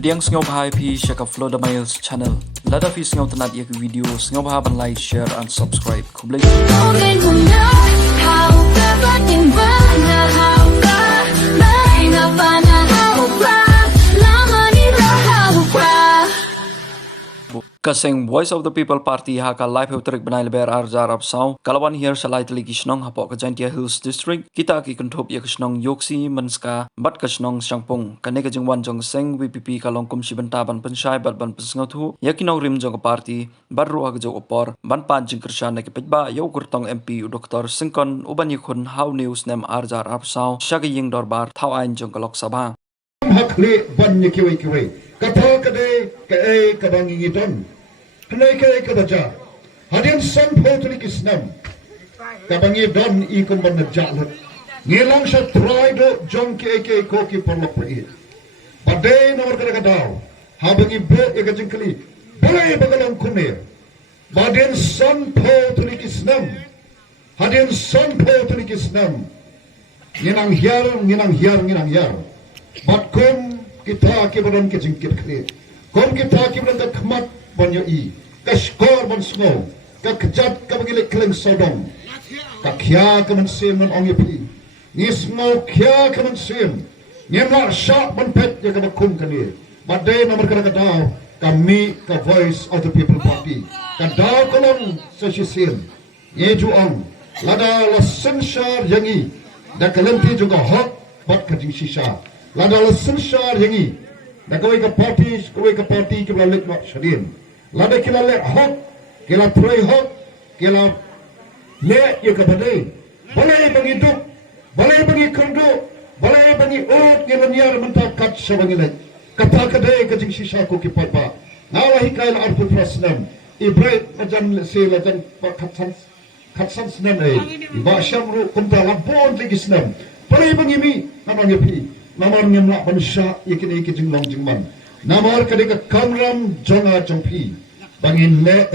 Pediang singaw bahay pi siya ka Flow the Miles channel. Lada fi singaw tanat yak video singaw bahay ban like, share and subscribe. Kublay. Kasing Voice of the People Party haka live heuterik banai leber arjar apsau kalawan here salai teli kisnong hapok Kajantia Hills District kita ki kuntup ya kisnong yoksi menska bat kisnong sangpung kane ka jingwan jong seng VPP kalong kum sibenta ban pensai bat ban pensngothu yakinong rim jong party baru ag jong opor ban pan jing kersane ki pejba yo kurtong MP Dr. Singkon uban yikhun how news nem arjar apsau shagi ying dorbar thau ain jong kalok sabha hakli ban yikiwe Kata kadai kai kabangi ngiton, kanai kai kabaja. Hadian sampo tuli kisnam. Kabangi don ikum ban najalut. Ngilang sa try do jong kai koki porlok pergi. Badai nomor kada kadau. Habangi bo ika jengkali. Boleh bagalang kunir. Hadian sampo tuli kisnam. Hadian sampo tuli kisnam. Nginang hiar. Batkum kita kibaran ke jingkir kri kom kita kibaran ke khmat banyo I ka skor ban snow ka kejat ka bagile kleng sodom ka khya ka man sim man ong yepi ni snow khya ka man sim ni ma sha ban pet ya ka kum kani badai nomor kada daw kami ka Voice of the People Party ka daw kolong sa sisim ye ju ong lada la senshar yangi da kalanti juga hot bat ka jing shisha Lada lesen syar yangi. Da kau ke parti ke balik mak syadin. Lada kila lek hot, kila tray hot, kila lek ye ke badai. Balai bagi duk, balai bagi kerdu, balai bagi ut kila niar mentah kat sabangi lek. Kata kadai ke jing sisa ku ki papa. Ngalah hikai la arpu prasnam. Ibrahim majan se lajan katsan senam ai. Iba syamru kumta labon lagi senam. Balai bagi mi namang yepi. Namar ngemlak manusia yakin jinglong jingman. Namar kadeka kamram jonga jongpi. Bangin le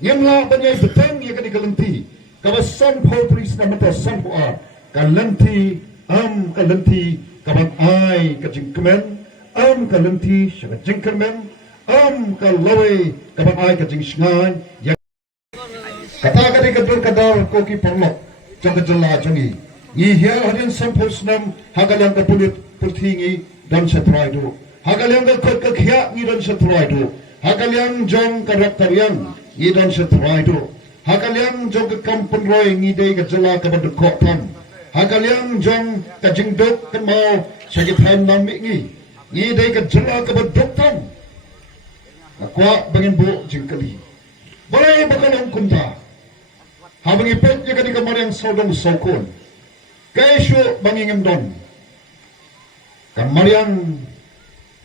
ngemlak banyai beteng yakin kalenti. Kabasan potris namata sanpuar. Kalenti kaban ai kajingkemen. Kalenti syaga jingkemen. Kalawe kaban ai kajing shngan. Kata kadeka berkadar koki perlok. Jaga jela jongi. Ihya hadin sampusnam hagalang kapulit puthingi dan setraido hagalang kekhya ni dan setraido hagalang jong karakterian ni dan setraido hagalang jong kampun roy ni dei ka jela ka badkotan hagalang jong ka jingdok kan mau sagi phan nam ni dei ka jela ka badkotan akwa bangin bu jingkali boleh bakalang kunta habangi pet ya kadi kamariang sodong sokon Kaisyo bangingem don kamariang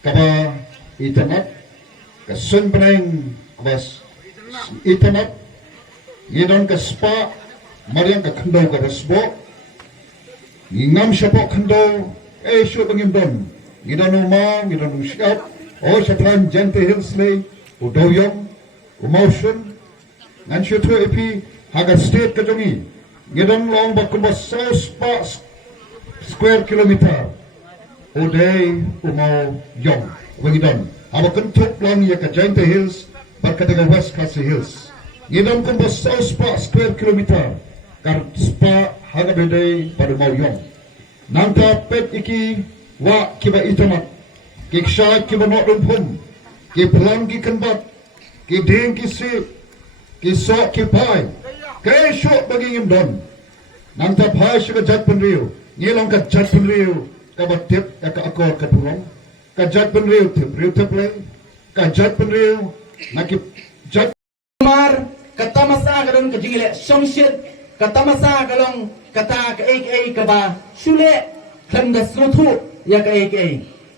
kaba itanat kasun peneng kabas itanat yedon ka spa mariang ka kendo ka resbo ngam syapo kendo kaisyo bangingem don ngidon umang ngidon usyap o syapran jente hilsley udoyong umotion ngan syutu epi haga state kajongi Ngedang long bakumba square kilometer. Uday umau yong. Wangidon. Aba kentuk lang ya Kajantia Hills. Barkataga West Kasi Hills. Ngedang kumba square kilometer. Kar spa haga beday pada mau yong. Nangka pet iki wa kiba itamat. Kiksha kiba nok rumpum. Kiplang ki kenbat. Kiding kisi. Kisok kipai. Kaya syok bagi ngimdon. Nangta phai syok jat penriu. Ngilang ka jat penriu. Ka batip ka akor ka purong. Ka jat penriu tip riu teplay. Ka jat penriu. Nakip jat. Mar kata masa kalong kajingile songshit. Kata masa kalong kata ka ka ba. Sule kanda slutu ya ka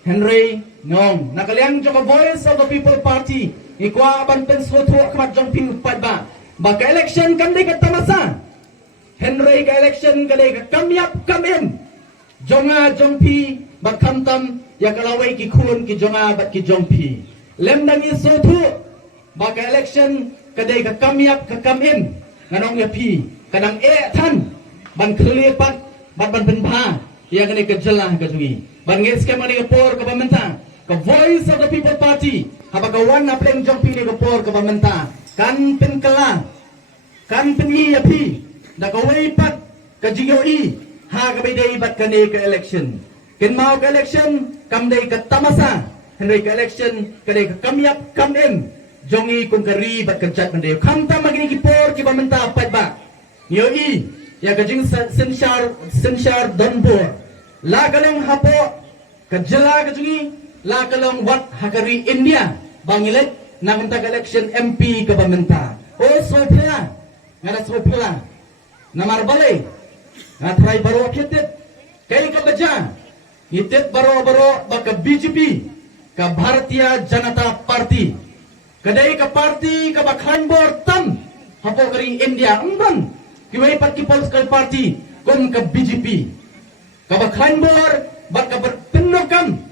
Henry Ngong. Nakaliang joko Voice of the People Party. Ikwa banten slutu kamat jong pinupad ba. Baka election kami kata masa Henry ka election kali kamyap kamin jonga jongpi bakamtam ya kalawai ki kun ki jonga bat ki jongpi lem dangi sotu baka election kadai ka kamyap ka kamin nganong ya pi kadang tan ban kelipat ban penpa ya kani kejelah ka sungi ban nges ke mani por ka pamenta ka Voice of the People Party habagawan na pleng jong pili ko por ka pamenta kan penkala kan peni api na kaway pat ka GOE ha ka day bat kani ka election ken mau ka election kam day ka tamasa henry ka election kadai ka kamyap kamem jongi kung kari bat ka chat manday kam ta magini ki por ki pamenta pat ba GOE ya ka jing sensyar donbor la kalong hapo kajala kajungi la kalong wat hakari India bangilet namenta election MP ka pamenta o sopla ngara sopla namar balay ngatray baro kitit kay ka baja itit baro baka BJP ka Bharatiya Janata Party kadai ka party ka bakhan bor tam hapo kari India umban kiway pat ki political party kon ka BJP ka bakhan bor baka berpenokam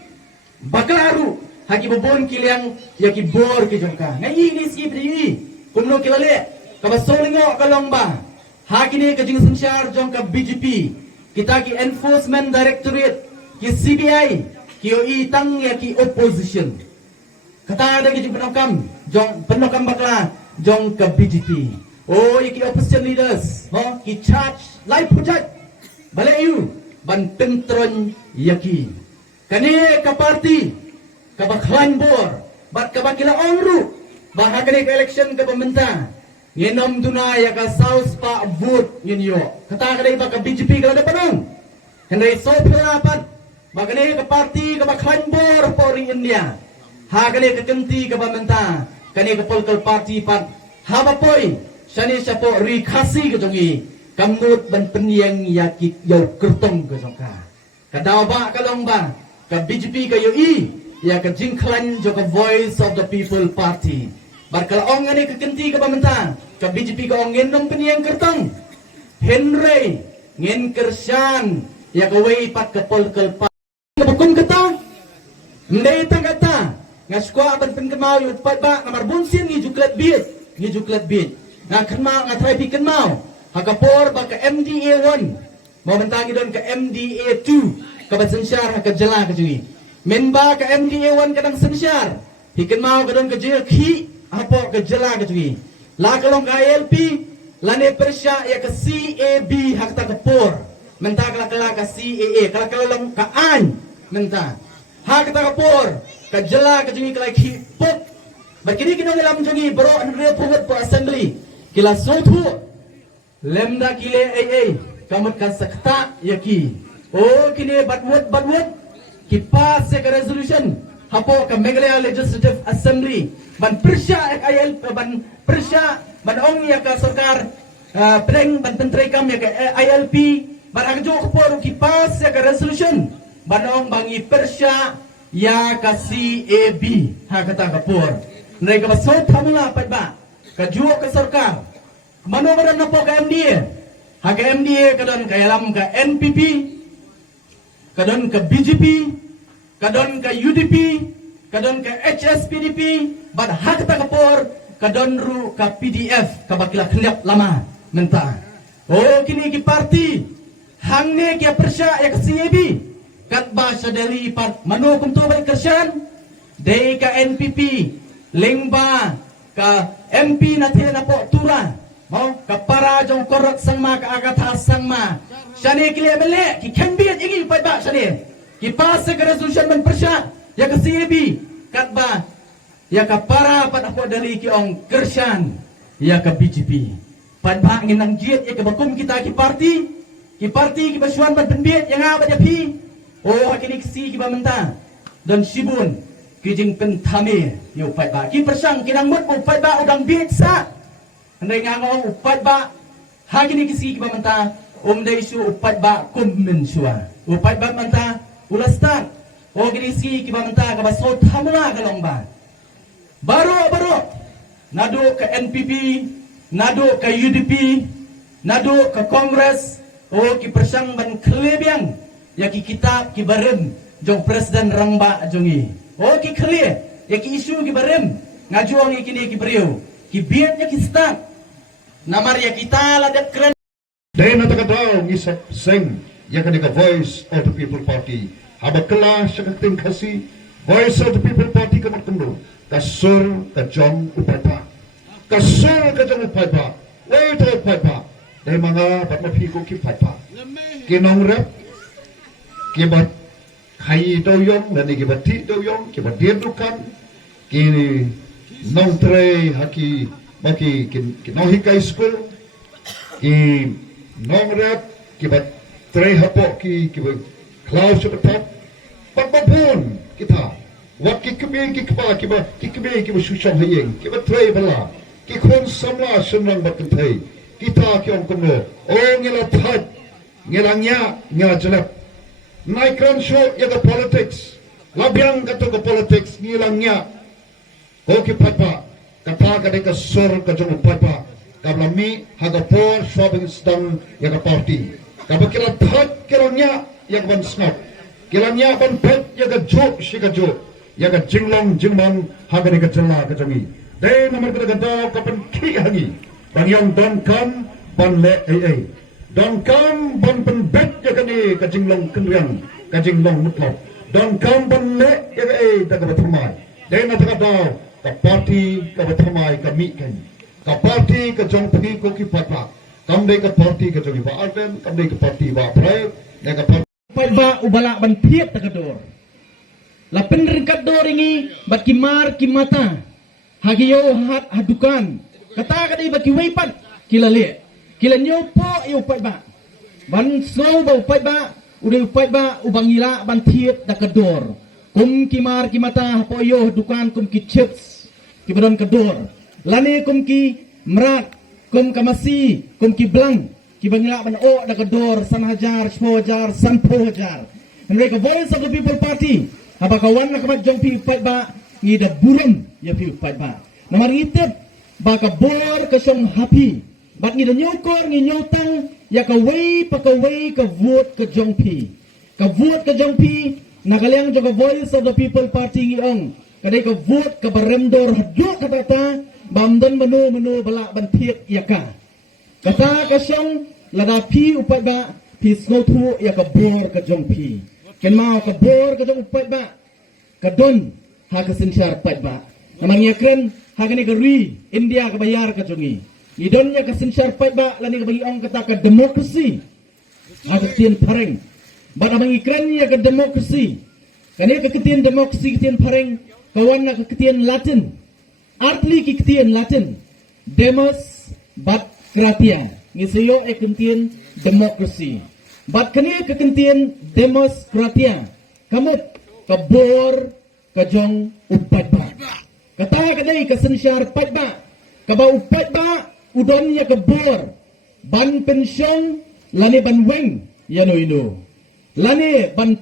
bakaru haki bobon kiliang yaki bor ki jongka ngai ni ski pri kumno kilale ka basolingo kalong ba haki ni ka jing sensyar jongka BJP kita ki enforcement directorate ki CBI ki OE tang yaki opposition kata ada ki jing penokam bakla jongka BJP oh yaki opposition leaders ki charge live project balayu ban pentron yaki kani ka party ka baklan bor bat ka bakila ongru baha kani ka election ka pamenta ngenom dunay ka south pa vote ninyo kata kani ba ka BJP ka da panong henry so perapat bagani ka party ka baklan bor pori India ha kani ka kenti ka pamenta kani ka political party pat haba poi shani siya po rikasi ka jongi kamut ban penyang yakik yau kertong ke songka kadaw ba kalong ba ka BJP ka UI ya ka jingklan jo ka Voice of the People Party barkal ong ani ka kenti ka pamenta ka BJP ka ong ngenom penyang kertong Henry ngen kersan ya ka way pat ka political party ka bakum kata ndai tang kata ngaskwa ban penkemau yu pat ba namar bunsin ni juklat bit nga kenmau nga try pi kenmau hakapor baka MDA 1 mau mentangi don ke MDA 2 ka sensyar haka jala ka jungi menba ka MDA 1 kadang sensyar hiken mau ka don ke jil khi hapo ka jala ka jungi la kalong ka ILP lane persya ya ka CAB hakta ka por menta kala ka CAA kala kalong ka an menta hakta ka por ka jala ka jungi kala khi pop bakini kinong ilam jungi bro an real forward for assembly kila sotu lemda kile kamat kan sakta yaki oh kini batwot ki pass ka resolution hapo ka Meghalaya Legislative Assembly ban persya IL ban persya ban ong ya ka sarkar preng ban tentray kam ya ka ILP ban agjo ko por ki pass ka resolution ban ong bangi persya ya ka CAB ha kata ka por nai ka so thamula pat ba ka juo ka sarkar manobaran na po ka MDA haga MDA kadon ka alam ka NPP kadon ka BJP kadon ka UDP kadon ka HSPDP bad hakta ka por kadon ru ka PDF ka bakila khlap lama menta oh kini ki party hangne ki persya ya ka CAB kat ba sa dali pat mano kum to ba kersan dei ka NPP lingba ka MP na na po tura kapara jong korot sang ma ka agat sang ma shani kile bele ki kembit igi pa ba shani ki pass ka resolution man persya ya ka CAB kat ba ya kapara pat ako dari ki ong kersan ya ka BJP pat ba nginang jiet ya ka bakum kita ki party ki basuan ban penbit yang apa ya pi oh hakini si ki ba menta dan sibun ki jing pentame yo pat ba ki persang kinang mut pat ba udang bietsa andai ngangong upat ba hagini kisi ki manta umdai su upat ba kummen suwa upat ba manta ulastan o gini si ki manta ka basot hamula kalong ba baro nado ka NPP nado ka UDP nado ka Congress o ki persang ban klebiang ya ki kitab ki barem jong presiden rangba jongi o ki khle ya ki isu ki barem ngajuang ikini ki beriu ki biatnya ki start namar ya kita ladat keren Dahil natakadaw isap seng ya ka Voice of the People Party habakala siya kating kasi Voice of the People Party kamat kumdo. Kasur kajong upay pa. Kasur kajong upay pa. Wait upay pa. Dahil mga bat mapiko kipay pa. Kinong rep. Kibat kai doyong. Nani kibat ti doyong. Kibat diablukan. Kini nong tre haki. Maki kinong hikay school. Ki nong rep. Kibat tre hapo kibat Klaus sa top. Pagpapun kita. Wat kikabing kikpa kikabing susang hayeng. Kiba tray bala. Kikon samla sunang batentay. Kita kiong kuno. Ngila tad. Ngila ngila jalap. Naikran show yaga politics. Labiang kato ka politics. Ngila Ko kipapa. Kata kadeka sur kajong upapa. Kablami hagapor shopping stang yaga party. Kabakila tad kila yaga ban snap. Kila ban pet yaga joke shika joke. Yaga jinglong jingman hagani ka jala ka jangi. Day naman ka daw kapan ki hangi. Bang yung don kam ban le ay. Don kam ban pen bet yaga ni ka jinglong kenriang ka jinglong mutlop. Don kam ban le yaga ay daga batamay. Day na daga daw ka party ka batamay ka mikan. Ka party ka jong pagi ko ki pata. Kam day ka party ka jong ba arden, kam day ka party ba pray, day ka party Ba ubala ban piet takador. Lapen ringkat doringi bat kimar kimata. Hagiyo hat hadukan. Kata kadai bat kiwaipat kilale. Kila nyo po upat ba. Ban slow ba upat ba. Udah upat ba ubangila ban piet takador. Kum kimar kimata po yo hadukan kum ki chips. Kibadon kador. Lani kum ki merat. Kum kamasi. Kum ki blang. Kibangila ban o nakador 1,000, 10,000, 10,000. Mereka Voice of the People Party. Apa kawan nak kamat jong pi upat ba ngida burun ya pi upat ba. Nomor ngitip baka bor kasong happy. Bat ngida nyokor ngi nyotang ya ka wei pa ka vote ka jong pi. Ka vote ka jong pi nagalang jong Voice of the People Party ngiong. Kadai ka vote ka baremdor hadyo katata bamdan menu bala ban piet yaka. Kata kasyong ladapi upat ba pisnotu ya ka bor ka jong pi. Ken mau ka bor ka jong upat ba kadon ha ka sinsyar upat ba. Namang yakren ha ka ni ka ri India ka bayar ka jongi. Idon ya ka sinsyar upat ba lani ka bagiong kata ka demokrasi. Ha ka tien pareng. Ba namang ikren ya ka demokrasi. Kani ka ketien demokrasi ketien pareng kawan na ka ketien Latin. Artli ki ketien Latin. Demos bat kratia. Ngisayo ay kentien demokrasi. Bat kani kekentien demokratia. Kamot kabor kajong upat ba. Kata kadai kasensyar upat ba. Kaba upat ba udon ya kabor. Ban pensyong lani ban weng yano ino. Lani ban